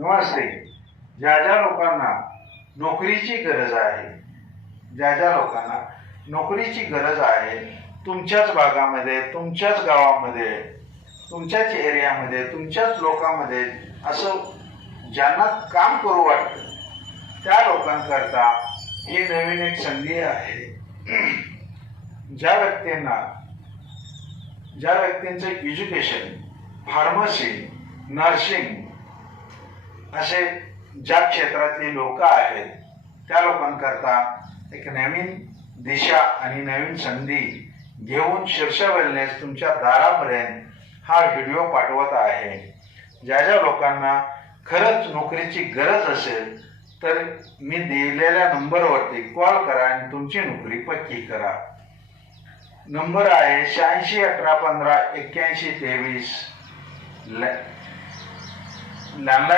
नमस्ते. ज्या ज्या लोकांना नोकरीची गरज आहे, ज्या ज्या लोकांना नोकरीची गरज आहे, तुमच्याच भागामध्ये, तुमच्याच गावामध्ये, तुमच्याच एरियामध्ये, तुमच्याच लोकांमध्ये असं ज्यांना काम करू वाटतं त्या लोकांकरता ही नवीन एक संधी आहे. ज्या व्यक्तींचं एज्युकेशन, फार्मसी, नर्सिंग असे ज्या क्षेत्रातली लोक आहेत त्या लोकांकरता एक नवीन दिशा आणि नवीन संधी घेऊन शीर्ष वेलनेस तुमच्या दारापर्यंत हा व्हिडिओ पाठवत आहे. ज्या ज्या लोकांना खरंच नोकरीची गरज असेल तर मी दिलेल्या नंबरवरती कॉल करा आणि तुमची नोकरी पक्की करा. नंबर आहे 86 18 15 81 23. लँडलाईन